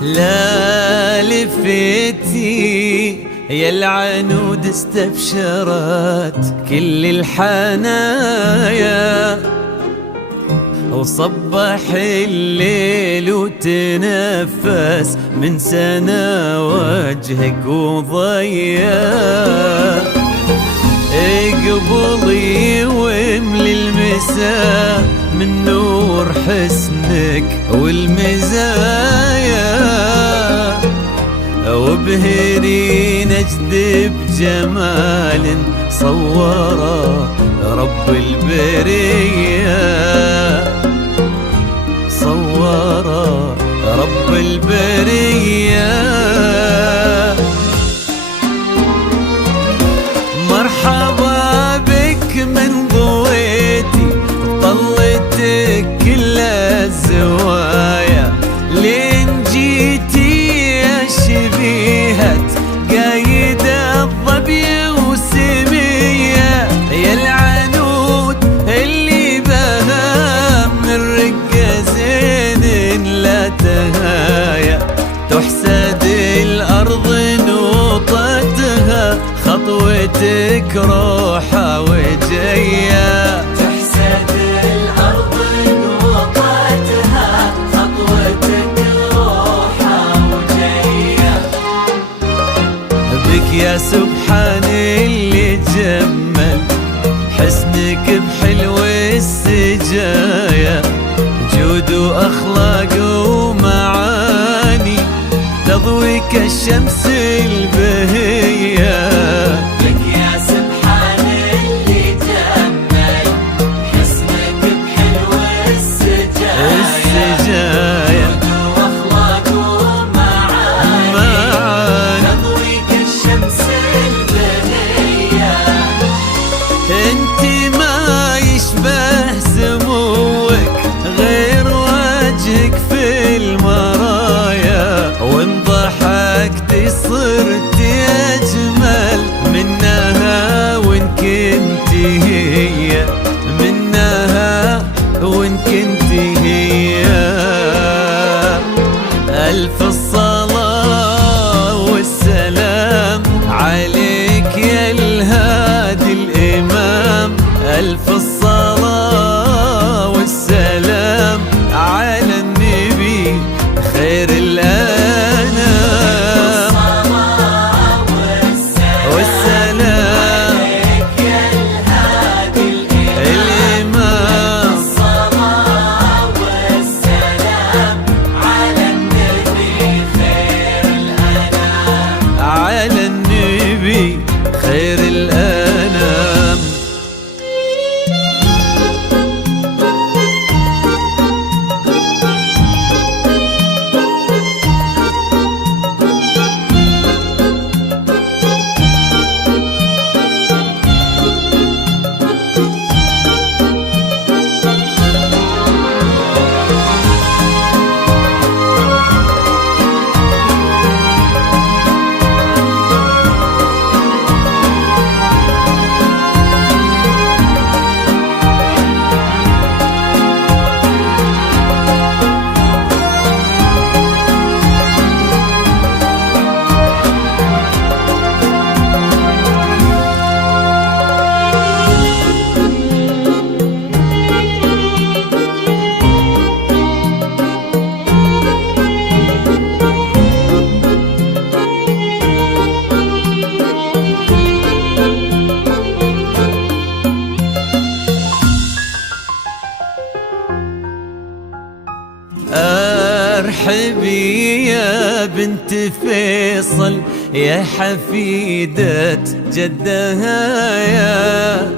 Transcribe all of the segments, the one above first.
لا لفتي يا العنود استبشرت كل الحنايا، وصبح الليل وتنفس من سنة وجهك وضيا. اقبلي واملي المساء من نور حسنك والمزايا، وابهري نجد بجمال صوره رب البرية، صوره رب البرية. مرحبا بك من ضويتي طلتك كل الزوايا، لين جيتي يا شبيهة قايد الظبي وسمية، يا العنود اللي بها من رقة زين لا تهايا، تحسد الأرض نوطتها خطوتك روحة وجاية، تحسد الأرض نوطتها خطوتك روحة وجاية. بك يا سبحان اللي جمل حسنك بحلو السجايا، جود وأخلاق ومعاني تضوي كالشمس البهية. لك يا سبحان اللي جمل حسنك بحلو السجايا، واخلاق ومعاني تضوي كالشمس البهية. انت ما يشبه سموك غير وجهك في المرايا، وان ضحكتي صرت اجمل منها وان كنتي هي، منها وان كنتي هي. الف الصلاة والسلام عليك يا الهادي الامام، الف الصلاة والسلام على النبي خير الأنام. بنت فيصل يا حفيدة جدها يا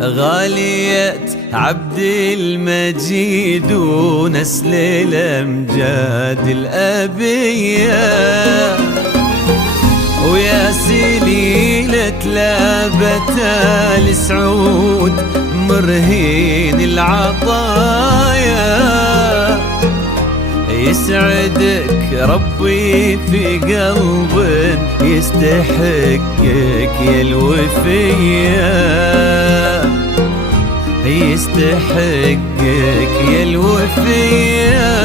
غالية عبد المجيد ونسل الأمجاد الأبية ويا سليلة لابة السعود مرهين العطايا يسعدك ربي في قلب يستحقك يا الوفية يستحقك يا الوفية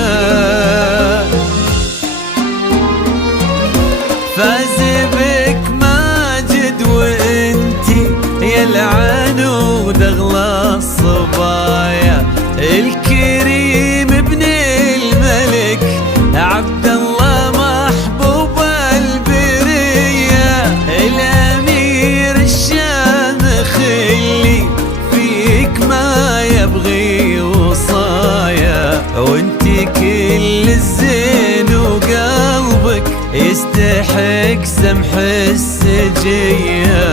فاز بك ماجد وانتي يا العنود اغلى الصبايا الكريم ابن الملك عبد الله محبوب البرية الامير الشامخ اللي فيك ما يبغي وصايا وانتي كل الزين وقلبك يستحق سمح السجية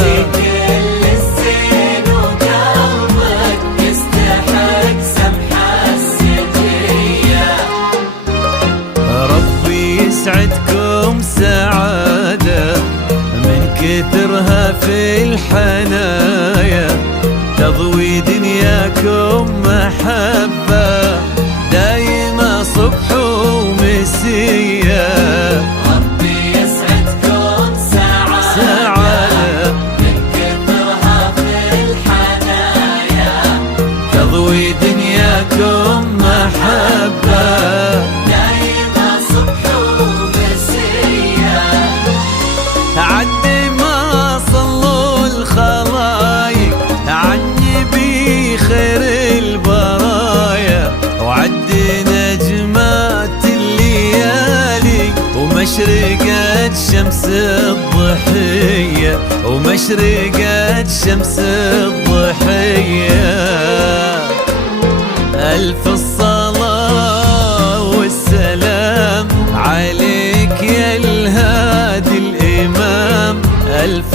وانتي كل الزين وقلبك يستحق سمح السجية ربي يسعدكم سعادة من كثرها في الحنايا تضوي دنياكم محبة دايما صبح ومسية ربي يسعدكم سعادة من كثرها في الحنايا تضوي دنياكم محبة دايما صبح ومسية عد ما صلوا الخلايق عني بخير البرايا وعد نجمات الليالي ومشرقة شمس الضحية ومشرقة شمس الضحية ألف الصلاة والسلام عليك يا الهادي الإمام ألف